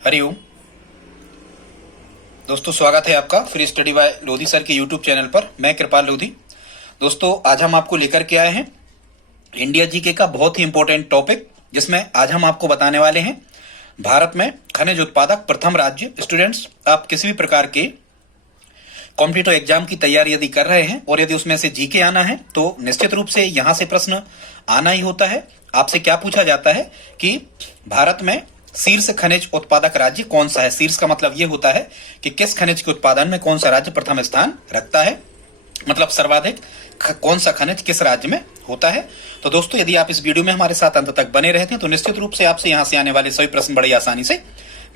हरिओम दोस्तों, स्वागत है आपका free study bye Lodhi sir के यूट्यूब चैनल पर। मैं कृपाल लोधी। दोस्तों, आज हम आपको लेकर के आए हैं इंडिया जीके का बहुत ही इंपॉर्टेंट टॉपिक, जिसमें आज हम आपको बताने वाले हैं भारत में खनिज उत्पादक प्रथम राज्य। स्टूडेंट्स, आप किसी भी प्रकार के कॉम्पिटिटिव एग्जाम की तैयारी यदि कर रहे हैं और यदि उसमें से जीके आना है तो निश्चित रूप से यहां से प्रश्न आना ही होता है। आपसे क्या पूछा जाता है कि भारत में शीर्ष खनिज उत्पादक राज्य कौन सा है। शीर्ष का मतलब यह होता है कि किस खनिज के उत्पादन में कौन सा राज्य प्रथम स्थान रखता है, मतलब सर्वाधिक कौन सा खनिज किस राज्य में होता है। तो दोस्तों, यदि आप इस वीडियो में हमारे साथ अंत तक बने रहते हैं तो निश्चित रूप से आपसे यहां से आने वाले सभी प्रश्न बड़ी आसानी से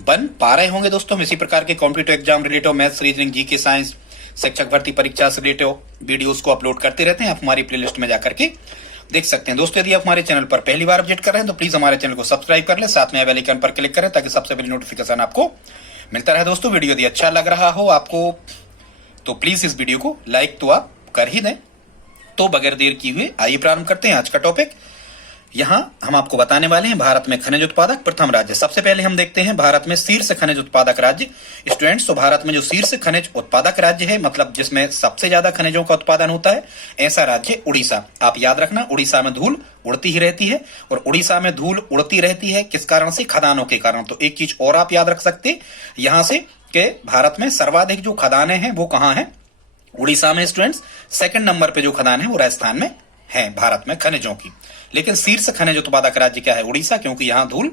बन पा रहे होंगे। दोस्तों, हम इसी प्रकार के competitive exam related maths, reasoning, GK, science, शिक्षक भर्ती परीक्षा से रिलेटेड वीडियोस को अपलोड करते रहते हैं। आप हमारी प्लेलिस्ट में जाकर के देख सकते हैं। दोस्तों, यदि आप हमारे चैनल पर पहली बार विजिट कर रहे हैं तो प्लीज हमारे चैनल को सब्सक्राइब कर लें, साथ में बेल आइकन पर क्लिक करें ताकि सबसे पहले नोटिफिकेशन आपको मिलता रहे। दोस्तों, वीडियो यदि अच्छा लग रहा हो आपको तो प्लीज इस वीडियो को लाइक तो आप कर ही दें। तो बगैर देर किए हुए आइए प्रारंभ करते हैं आज का टॉपिक। यहां हम आपको बताने वाले हैं भारत में खनिज उत्पादक प्रथम राज्य। सबसे पहले हम देखते हैं भारत में शीर्ष खनिज उत्पादक राज्य। स्टूडेंट्स, तो भारत में जो शीर्ष खनिज उत्पादक राज्य है, मतलब जिसमें सबसे ज्यादा खनिजों का उत्पादन होता है, ऐसा राज्य उड़ीसा। आप याद रखना, उड़ीसा में धूल उड़ती ही रहती है। और उड़ीसा में धूल उड़ती रहती है किस कारण से? खदानों के कारण। तो एक चीज और आप याद रख सकते यहां से कि भारत में सर्वाधिक जो खदानें हैं वो कहां है? उड़ीसा में। स्टूडेंट्स, सेकंड नंबर पे जो खदान है वो राजस्थान में है भारत में खनिजों की। लेकिन शीर्ष खनिज उत्पादक राज्य क्या है? उड़ीसा, क्योंकि यहां धूल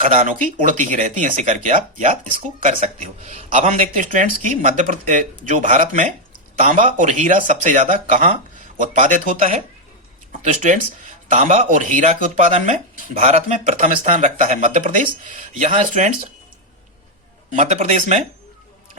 खदानों की उड़ती ही रहती है। ऐसे करके आप याद इसको कर सकते हो। अब हम देखते हैं स्टूडेंट्स की मध्य प्रदेश जो भारत में तांबा और हीरा सबसे ज्यादा कहां उत्पादित होता है। तो स्टूडेंट्स, तांबा और हीरा के उत्पादन में भारत में प्रथम स्थान रखता है मध्य प्रदेश। यहां स्टूडेंट्स मध्य प्रदेश में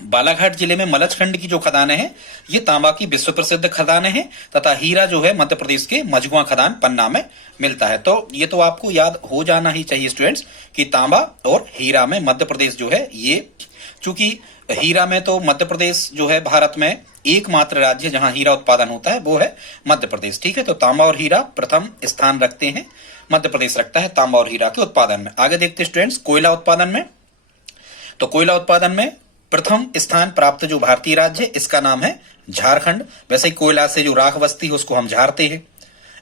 बालाघाट जिले में मलचखंड की जो खदानें हैं ये तांबा की विश्व प्रसिद्ध खदानें हैं, तथा हीरा जो है मध्य प्रदेश के मझगुआ खदान पन्ना में मिलता है। तो ये तो आपको याद हो जाना ही चाहिए स्टूडेंट्स कि तांबा और हीरा में मध्य प्रदेश जो है ये, चूंकि हीरा में तो मध्य प्रदेश जो है भारत में एकमात्र राज्य जहां हीरा उत्पादन होता है वो है मध्य प्रदेश। ठीक है, तो तांबा और हीरा प्रथम स्थान रखते हैं, मध्य प्रदेश रखता है तांबा और हीरा के उत्पादन में। आगे देखते स्टूडेंट्स कोयला उत्पादन में। तो कोयला उत्पादन में प्रथम स्थान प्राप्त जो भारतीय राज्य है इसका नाम है झारखंड। वैसे ही कोयला से जो राख बचती है उसको हम झारते हैं,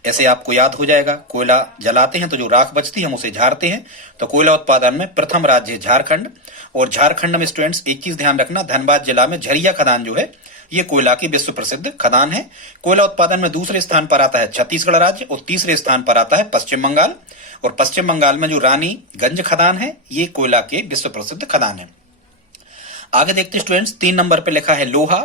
ऐसे आपको याद हो जाएगा। कोयला जलाते हैं तो जो राख बचती है हम उसे झारते हैं। तो कोयला उत्पादन में प्रथम राज्य है झारखंड। और झारखंड में स्टूडेंट्स एक चीज ध्यान रखना, धनबाद जिला में झरिया खदान जो है ये कोयला की विश्व प्रसिद्ध खदान है। कोयला उत्पादन में दूसरे स्थान पर आता है छत्तीसगढ़ राज्य और तीसरे स्थान पर आता है पश्चिम बंगाल। और पश्चिम बंगाल में जो रानीगंज खदान है ये कोयला के विश्व प्रसिद्ध खदान है। आगे देखते स्टूडेंट्स, 3 नंबर पे लिखा है लोहा।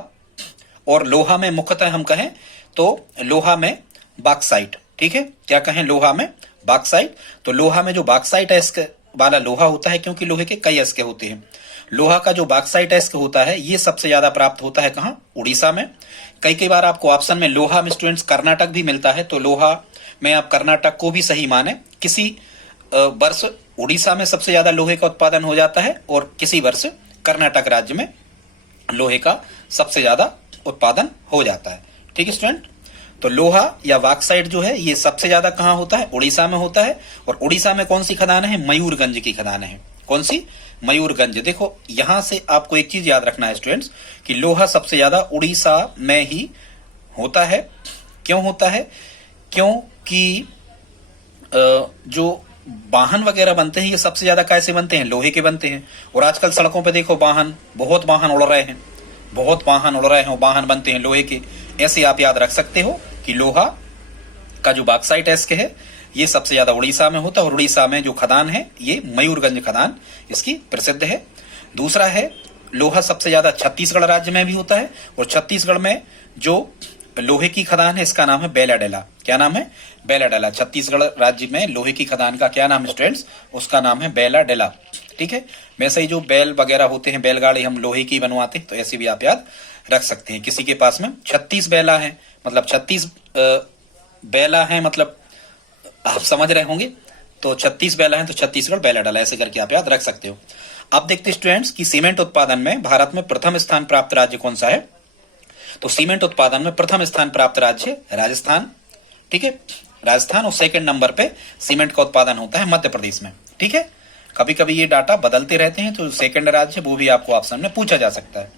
और लोहा में मुख्यतः हम कहें तो लोहा में बॉक्साइट। ठीक है, क्या कहें? लोहा में बॉक्साइट। तो लोहा में जो बॉक्साइट एस्क वाला लोहा होता है, क्योंकि लोहे के कई एस्के होते हैं, लोहा का जो बॉक्साइट एस्क होता है ये सबसे ज्यादा प्राप्त होता है कहां? उड़ीसा में। कई बार आपको ऑप्शन में लोहा में स्टूडेंट्स कर्नाटक भी मिलता है, तो लोहा में आप कर्नाटक को भी सही माने। किसी वर्ष उड़ीसा में सबसे ज्यादा लोहे का उत्पादन हो जाता है और किसी वर्ष कर्नाटक राज्य में लोहे का सबसे ज्यादा उत्पादन हो जाता है। ठीक है स्टूडेंट, तो लोहा या बॉक्साइट जो है ये सबसे ज्यादा कहां होता है? उड़ीसा में होता है। और उड़ीसा में कौन सी खदान है? मयूरगंज की खदान है। कौन सी? मयूरगंज। देखो, यहां से आपको एक चीज याद रखना है स्टूडेंट्स कि लोहा सबसे ज्यादा उड़ीसा में ही होता है। क्यों होता है? क्योंकि जो वाहन वगैरह बनते हैं ये सबसे ज्यादा कैसे बनते हैं? लोहे के बनते हैं। और आजकल सड़कों पे देखो बहुत वाहन उड़ रहे हैं, वाहन बनते हैं लोहे के। ऐसे आप याद रख सकते हो कि लोहा का जो बॉक्साइट एस्क है ये सबसे ज्यादा उड़ीसा में होता है। और उड़ीसा में जो खदान है ये मयूरगंज खदान इसकी प्रसिद्ध है। दूसरा है लोहा सबसे ज्यादा छत्तीसगढ़ राज्य में भी होता है। और छत्तीसगढ़ में जो लोहे की खदान है इसका नाम है बेलाडेला। क्या नाम है? बेलाडेला। छत्तीसगढ़ राज्य में लोहे की खदान का क्या नाम है स्टूडेंट्स? उसका नाम है बेलाडेला। ठीक है, वैसे ही जो बैल वगैरह होते हैं, बैलगाड़ी हम लोहे की बनवाते हैं, तो ऐसे भी आप याद रख सकते हैं। किसी के पास में 36 बैला है, मतलब 36 बैला है, मतलब आप समझ रहे होंगे। तो 36 बैला है तो छत्तीसगढ़ बेलाडेला, ऐसे करके आप याद रख सकते हो। अब देखते स्टूडेंट्स की सीमेंट उत्पादन में भारत में प्रथम स्थान प्राप्त राज्य कौन सा है? तो सीमेंट उत्पादन में प्रथम स्थान प्राप्त राज्य राजस्थान। ठीक है, राजस्थान। और सेकंड नंबर पे सीमेंट का उत्पादन होता है मध्य प्रदेश में। ठीक है, कभी कभी ये डाटा बदलते रहते हैं, तो सेकंड राज्य वो भी आपको ऑप्शन में पूछा जा सकता है।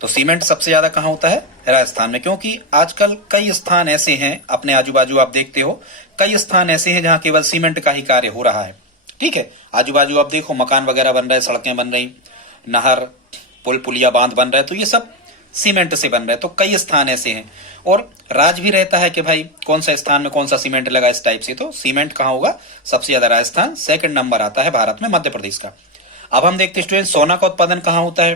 तो सीमेंट सबसे ज्यादा कहाँ होता है? राजस्थान में, क्योंकि आजकल कई स्थान ऐसे हैं अपने आजू बाजू, आप देखते हो कई स्थान ऐसे हैं जहां केवल सीमेंट का ही कार्य हो रहा है। ठीक है, आजू बाजू आप देखो मकान वगैरह बन रहे, सड़कें बन रही, नहर पुल पुलिया बांध बन रहे, तो ये सब सीमेंट से बन रहे। तो कई स्थान ऐसे हैं और राज भी रहता है कि भाई कौन सा स्थान में कौन सा सीमेंट लगा, इस टाइप से। तो सीमेंट कहाँ होगा? सबसे ज्यादा राजस्थान, सेकंड नंबर आता है भारत में मध्य प्रदेश का। अब हम देखते हैं स्टूडेंट, सोना का उत्पादन कहाँ होता है।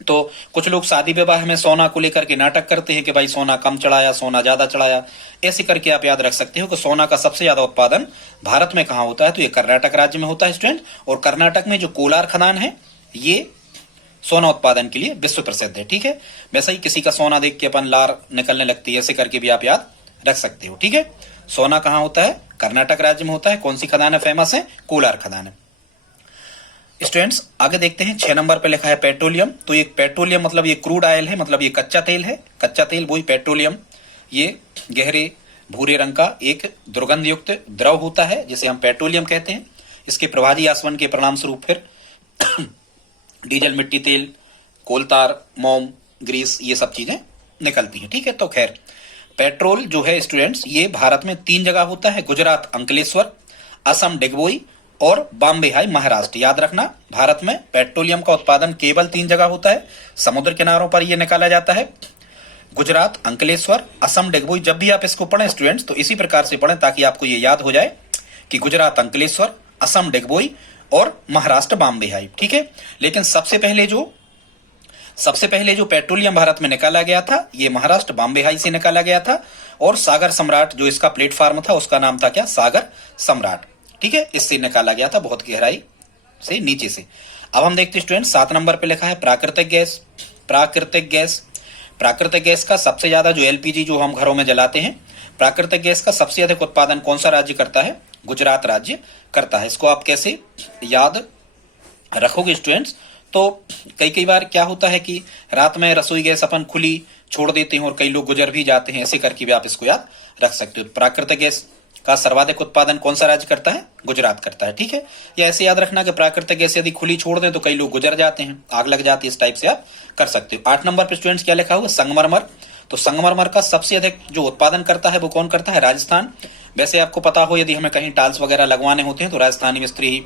तो कुछ लोग शादी विवाह में सोना को लेकर के नाटक करते हैं कि भाई सोना कम चढ़ाया, सोना ज्यादा चढ़ाया, ऐसे करके आप याद रख सकते हो कि सोना का सबसे ज्यादा उत्पादन भारत में कहाँ होता है, तो ये कर्नाटक राज्य में होता है स्टूडेंट। और कर्नाटक में जो कोलार खदान है ये सोना उत्पादन के लिए विश्व प्रसिद्ध है। ठीक है, वैसे ही किसी का सोना देख के अपन लार निकलने लगती है, ऐसे करके भी आप याद रख सकते हो। ठीक है, सोना कहाँ होता है? कर्नाटक राज्य में होता है। कौन सी खदान है फेमस है? कोलार खदान है। स्टूडेंट्स आगे देखते हैं, 6 नंबर पे लिखा है पेट्रोलियम। तो ये पेट्रोलियम मतलब ये क्रूड ऑयल है, मतलब ये कच्चा तेल है, कच्चा तेल वही पेट्रोलियम। ये गहरे भूरे रंग का एक दुर्गंध युक्त द्रव होता है जिसे हम पेट्रोलियम कहते हैं। इसके प्रभावी आसवन के परिणाम स्वरूप फिर डीजल, मिट्टी तेल, कोलतार, मोम, ग्रीस, ये सब चीजें निकलती हैं। ठीक है, तो खैर पेट्रोल जो है स्टूडेंट्स ये भारत में 3 जगह होता है, गुजरात अंकलेश्वर, असम डिगबोई और बॉम्बे हाई महाराष्ट्र। याद रखना, भारत में पेट्रोलियम का उत्पादन केवल 3 जगह होता है, समुद्र किनारों पर यह निकाला जाता है, गुजरात अंकलेश्वर, असम डिगबोई। जब भी आप इसको पढ़ें स्टूडेंट्स तो इसी प्रकार से पढ़ें ताकि आपको ये याद हो जाए कि गुजरात अंकलेश्वर, असम डिगबोई और महाराष्ट्र बॉम्बे हाई। ठीक है, लेकिन सबसे पहले जो पेट्रोलियम भारत में निकाला गया था ये महाराष्ट्र बॉम्बे हाई से निकाला गया था। और सागर सम्राट जो इसका प्लेटफॉर्म था उसका नाम था क्या? सागर सम्राट। ठीक है, इससे निकाला गया था बहुत गहराई से नीचे से। अब हम देखते हैं स्टूडेंट, 7 नंबर पे लिखा है प्राकृतिक गैस। प्राकृतिक गैस का सबसे ज्यादा जो एलपीजी जो हम घरों में जलाते हैं, प्राकृतिक गैस का सबसे अधिक उत्पादन कौन सा राज्य करता है? गुजरात राज्य करता है। इसको आप कैसे याद रखोगे स्टूडेंट्स? तो कई बार क्या होता है कि रात में रसोई गैस अपन खुली छोड़ देते हैं और कई लोग गुजर भी जाते हैं, ऐसे करके भी आप इसको याद रख सकते हो। प्राकृतिक गैस का सर्वाधिक उत्पादन कौन सा राज्य करता है? गुजरात करता है। ठीक है, या ऐसे याद रखना कि प्राकृतिक गैस यदि खुली छोड़ दें तो कई लोग गुजर जाते हैं, आग लग जाती है, इस टाइप से आप कर सकते हो। 8 नंबर पे स्टूडेंट्स क्या लिखा हुआ? संगमरमर। तो संगमरमर का सबसे अधिक जो उत्पादन करता है वो कौन करता है? राजस्थान। वैसे आपको पता हो यदि हमें कहीं टाइल्स वगैरह लगवाने होते हैं तो राजस्थानी मिस्त्री ही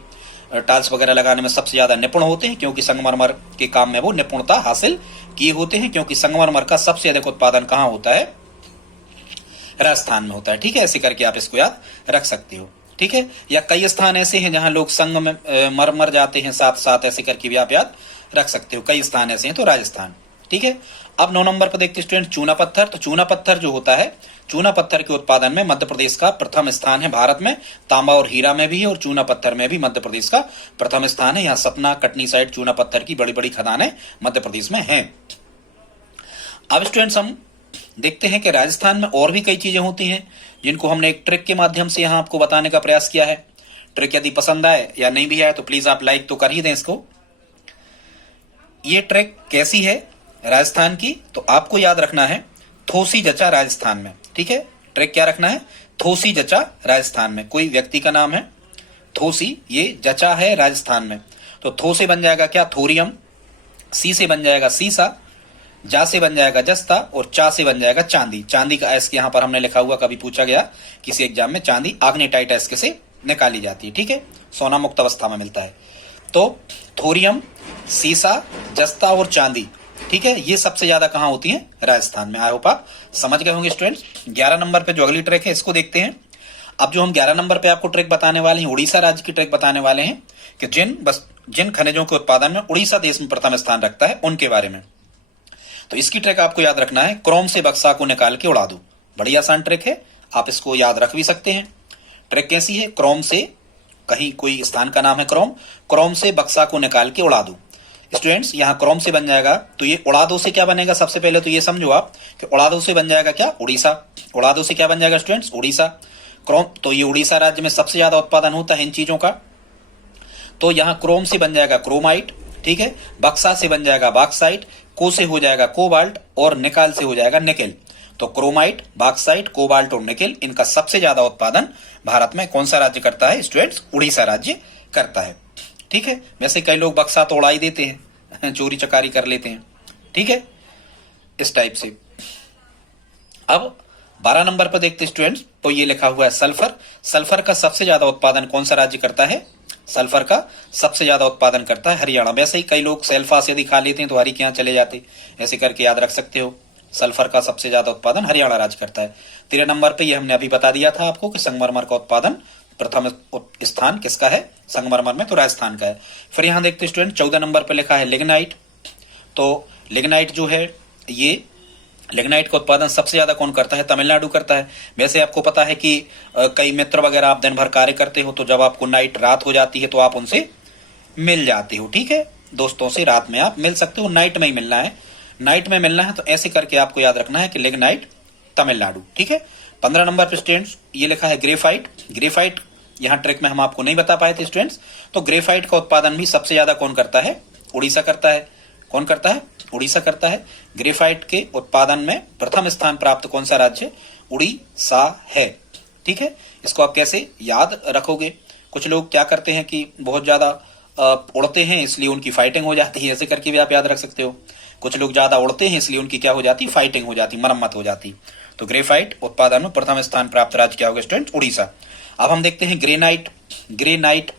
टाइल्स वगैरह लगाने में सबसे ज्यादा निपुण होते हैं, क्योंकि संगमरमर के काम में वो निपुणता हासिल किए होते हैं। क्योंकि संगमरमर का सबसे अधिक उत्पादन कहाँ होता है? राजस्थान में होता है। ठीक है, ऐसे करके आप इसको याद रख सकते हो। ठीक है, या कई स्थान ऐसे हैं जहां लोग संगमरमर जाते हैं साथ साथ, ऐसे करके भी आप याद रख सकते हो। कई स्थान ऐसे हैं, तो राजस्थान। ठीक है, अब 9 नंबर पर देखते स्टूडेंट चूना पत्थर। तो चूना पत्थर जो होता है, चूना पत्थर के उत्पादन में मध्य प्रदेश का प्रथम स्थान है भारत में। तांबा और हीरा में भी है और चूना पत्थर में भी मध्य प्रदेश का प्रथम स्थान है। यहाँ सतना, कटनी साइड चूना पत्थर की बड़ी बड़ी खदानें मध्य प्रदेश में हैं। अब स्टूडेंट्स हम देखते हैं कि राजस्थान में और भी कई चीजें होती हैं जिनको हमने एक ट्रिक के माध्यम से यहाँ आपको बताने का प्रयास किया है। ट्रिक यदि पसंद आए या नहीं भी आए तो प्लीज आप लाइक तो कर ही दें इसको। ये ट्रिक कैसी है राजस्थान की? तो आपको याद रखना है थोसी जचा राजस्थान में। ठीक है, ट्रिक क्या रखना है? थोसी जचा राजस्थान में। कोई व्यक्ति का नाम है थोसी, ये जचा है राजस्थान में। तो थो से बन जाएगा क्या? थोरियम। सी से बन जाएगा सीसा, जा से बन जाएगा जस्ता और चा से बन जाएगा चांदी। चांदी का एस यहां पर हमने लिखा हुआ, कभी पूछा गया किसी एग्जाम में, चांदी आग्नेटाइट एस से निकाली जाती है। ठीक है, सोना मुक्त अवस्था में मिलता है। तो थोरियम, सीसा, जस्ता और चांदी, ठीक है, ये सबसे ज्यादा कहां होती है? राजस्थान में। आई होप आप समझ गए होंगे स्टूडेंट्स। 11 नंबर पे जो अगली ट्रिक है इसको देखते हैं। अब जो हम 11 नंबर पे आपको ट्रिक बताने वाले हैं, उड़ीसा राज्य की ट्रिक बताने वाले हैं कि जिन खनिजों के उत्पादन में उड़ीसा देश में प्रथम स्थान रखता है उनके बारे में। तो इसकी ट्रिक आपको याद रखना है, क्रोम से बक्सा को निकाल के उड़ा दो। बड़ी आसान ट्रिक है, आप इसको याद रख भी सकते हैं। ट्रिक कैसी है? क्रोम से, कहीं कोई स्थान का नाम है क्रोम, क्रोम से बक्सा को निकाल के उड़ा दो। स्टूडेंट्स यहाँ क्रोम से बन जाएगा, तो ये उड़ा दो से क्या बनेगा? सबसे पहले तो ये समझो आप कि उड़ा दो से बन जाएगा क्या? उड़ीसा। उड़ा दो से क्या बन जाएगा स्टूडेंट्स? उड़ीसा। क्रोम, तो ये उड़ीसा राज्य में सबसे ज्यादा उत्पादन होता है इन चीजों का। तो यहाँ क्रोम से बन जाएगा क्रोमाइट। ठीक है, बक्सा से बन जाएगा बॉक्साइट, को से हो जाएगा कोबाल्ट और निकाल से हो जाएगा निकेल। तो क्रोमाइट, बॉक्साइट, कोबाल्ट और निकेल, इनका सबसे ज्यादा उत्पादन भारत में कौन सा राज्य करता है स्टूडेंट्स? उड़ीसा राज्य करता है। ठीक है, वैसे कई लोग बक्सा तो उड़ा ही देते हैं, चोरी चकारी कर लेते हैं, ठीक है, इस टाइप से। अब 12 नंबर पर देखते स्टूडेंट्स, तो ये लिखा हुआ है सल्फर। सल्फर का सबसे ज्यादा उत्पादन कौन सा राज्य करता है? सल्फर का सबसे ज्यादा उत्पादन करता है हरियाणा। वैसे ही कई लोग सेल्फास यदि खा लेते हैं तो हरी के यहाँ चले जाते, ऐसे करके याद रख सकते हो। सल्फर का सबसे ज्यादा उत्पादन हरियाणा राज्य करता है। 13 नंबर पे ये हमने अभी बता दिया था आपको कि संगमरमर का उत्पादन प्रथम स्थान किसका है? संगमरमर में तो राजस्थान का है। फिर यहाँ देखते स्टूडेंट 14 नंबर पे लिखा है लिग्नाइट। तो लिग्नाइट जो है, ये लिग्नाइट का उत्पादन सबसे ज्यादा कौन करता है? तमिलनाडु करता है। वैसे आपको पता है कि कई मित्र वगैरह आप दिन भर कार्य करते हो, तो जब आपको नाइट रात हो जाती है तो आप उनसे मिल जाते हो, ठीक है, दोस्तों से रात में आप मिल सकते हो, नाइट में ही मिलना है, नाइट में मिलना है। तो ऐसे करके आपको याद रखना है कि लिग्नाइट तमिलनाडु, ठीक है। 15 नंबर पे स्टूडेंट्स ये लिखा है ग्रेफाइट। ग्रेफाइट यहाँ ट्रिक में हम आपको नहीं बता पाए थे स्टूडेंट्स, तो ग्रेफाइट का उत्पादन भी सबसे ज्यादा कौन करता है? उड़ीसा करता है। कौन करता है? उड़ीसा करता है। ग्रेफाइट के उत्पादन में प्रथम स्थान प्राप्त कौन सा राज्य? उड़ीसा है, ठीक है। इसको आप कैसे याद रखोगे? कुछ लोग क्या करते हैं कि बहुत ज्यादा उड़ते हैं इसलिए उनकी फाइटिंग हो जाती है, ऐसे करके भी आप याद रख सकते हो। कुछ लोग ज्यादा उड़ते हैं इसलिए उनकी क्या हो जाती? फाइटिंग हो जाती, मरम्मत हो जाती। तो ग्रेफाइट उत्पादन में प्रथम स्थान प्राप्त राज्य क्या होगा स्टूडेंट? उड़ीसा। अब हम देखते हैं ग्रेनाइट। ग्रेनाइट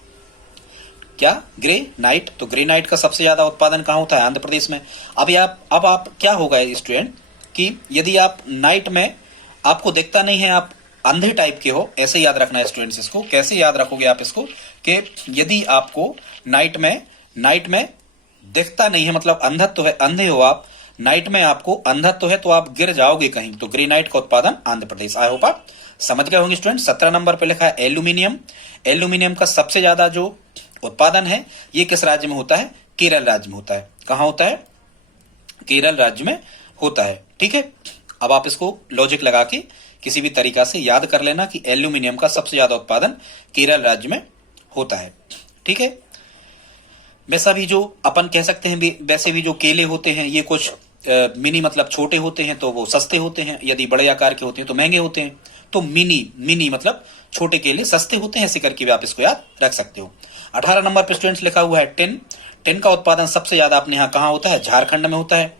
क्या? ग्रेनाइट। तो ग्रेनाइट का सबसे ज्यादा उत्पादन कहाँ होता है? आंध्र प्रदेश में। अब आप क्या होगा स्टूडेंट कि यदि आप नाइट में आपको दिखता नहीं है, आप अंधे टाइप के हो, ऐसे याद रखना है स्टूडेंट्स। इसको कैसे याद रखोगे आप इसको कि यदि आपको नाइट में दिखता नहीं है, मतलब अंधत्व है, अंधे हो आप, नाइट में आपको अंधत्व है तो आप गिर जाओगे कहीं, तो ग्रेनाइट का उत्पादन आंध्र प्रदेश। आई होप आप समझ गए होंगे स्टूडेंट। 17 नंबर पे लिखा है एल्यूमिनियम। एल्यूमिनियम का सबसे ज्यादा जो उत्पादन है ये किस राज्य में होता है? केरल राज्य में होता है। कहां होता है? केरल राज्य में होता है, ठीक है। अब आप इसको लॉजिक लगा के किसी भी तरीका से याद कर लेना कि एल्यूमिनियम का सबसे ज्यादा उत्पादन केरल राज्य में होता है, ठीक है। वैसा भी जो अपन कह सकते हैं, वैसे भी जो केले होते हैं ये कुछ मिनी मतलब छोटे होते हैं तो वो सस्ते होते हैं, यदि बड़े आकार के होते हैं तो महंगे होते हैं। तो मिनी मतलब छोटे केले सस्ते होते हैं, ऐसे करके भी आप इसको याद रख सकते हो। 18 नंबर पे स्टूडेंट्स लिखा हुआ है टिन। टिन का उत्पादन सबसे ज्यादा अपने यहाँ कहाँ होता है? झारखंड में होता है।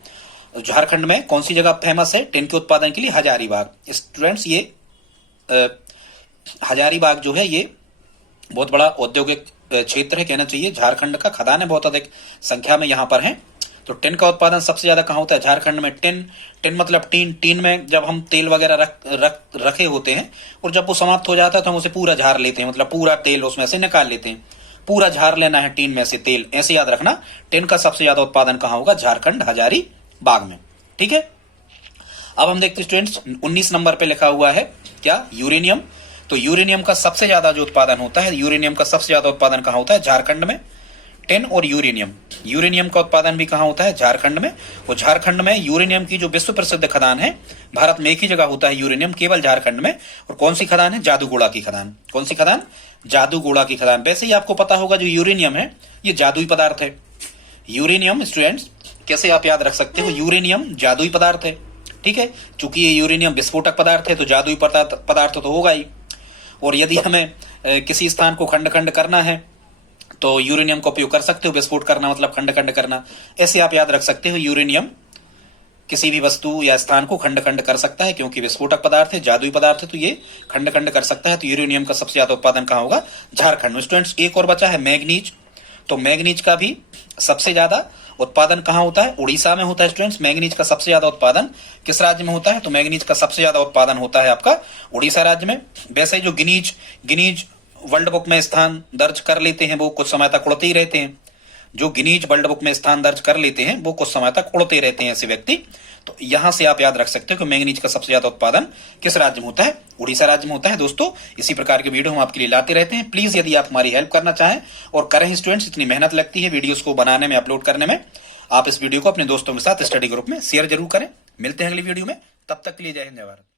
झारखंड में कौन सी जगह फेमस है टिन के उत्पादन के लिए? हजारीबाग। स्टूडेंट्स ये हजारीबाग जो है ये बहुत बड़ा औद्योगिक क्षेत्र है, कहना चाहिए। झारखंड का खदान है, बहुत अधिक संख्या में यहाँ पर है। तो टिन का उत्पादन सबसे ज्यादा कहाँ होता है? झारखंड में। टिन मतलब टीन में जब हम तेल वगैरह रखे होते हैं और जब वो समाप्त हो जाता है तो हम उसे पूरा झाड़ लेते हैं, मतलब पूरा तेल उसमें से निकाल लेते हैं। पूरा झाड़ लेना है टीन में से तेल, ऐसे याद रखना। टिन का सबसे ज्यादा उत्पादन कहाँ होगा? झारखंड हजारीबाग में, ठीक है। अब हम देखते हैं स्टूडेंट्स 19 नंबर पे लिखा हुआ है क्या? यूरेनियम। तो यूरेनियम का सबसे ज्यादा जो उत्पादन होता है, यूरेनियम का सबसे ज्यादा उत्पादन कहाँ होता है? झारखंड में। टिन और यूरेनियम का उत्पादन भी कहाँ होता है? झारखंड में। और झारखंड में यूरेनियम की जो विश्व प्रसिद्ध खदान है, भारत में एक ही जगह होता है यूरेनियम, केवल झारखंड में। और कौन सी खदान है? जादूगोड़ा की खदान। कौन सी खदान? जादूगोड़ा की खदान। वैसे ही आपको पता होगा जो यूरेनियम है ये जादुई पदार्थ है। यूरेनियम स्टूडेंट्स कैसे आप याद रख सकते हो? यूरेनियम जादुई पदार्थ है, ठीक है। चूंकि ये यूरेनियम विस्फोटक पदार्थ है तो जादुई पदार्थ तो होगा ही। और यदि हमें किसी स्थान को खंड खंड करना है तो यूरेनियम का उपयोग कर सकते हो। विस्फोट करना मतलब खंड खंड करना, ऐसे आप याद रख सकते हो। यूरेनियम किसी भी वस्तु या स्थान को खंड खंड कर सकता है, क्योंकि विस्फोटक पदार्थ है, जादुई पदार्थ है, तो ये खंड खंड कर सकता है। तो यूरेनियम का सबसे ज्यादा उत्पादन कहाँ होगा? झारखंड में। स्टूडेंट्स एक और बचा है मैग्नीज। तो मैग्नीज का भी सबसे ज्यादा उत्पादन कहाँ होता है? उड़ीसा में होता है। स्टूडेंट्स मैग्नीज का सबसे ज्यादा उत्पादन किस राज्य में होता है? तो मैग्नीज का सबसे ज्यादा उत्पादन होता है आपका उड़ीसा राज्य में। वैसे ही जो गिनीज वर्ल्ड बुक में स्थान दर्ज कर लेते हैं वो कुछ समय तक उड़ते ही रहते हैं। जो गिनीज वर्ल्ड बुक में स्थान दर्ज कर लेते हैं वो कुछ समय तक उड़ते रहते हैं ऐसे व्यक्ति। तो यहां से आप याद रख सकते हो कि मैग्नीज का सबसे ज्यादा उत्पादन किस राज्य में होता है? उड़ीसा राज्य में होता है। दोस्तों इसी प्रकार के वीडियो हम आपके लिए लाते रहते हैं। प्लीज यदि आप हमारी हेल्प करना चाहें और करें स्टूडेंट्स, इतनी मेहनत लगती है वीडियोस को बनाने में, अपलोड करने में, आप इस वीडियो को अपने दोस्तों के साथ स्टडी ग्रुप में शेयर जरूर करें। मिलते हैं अगली वीडियो में, तब तक के लिए जय हिंद जय भारत।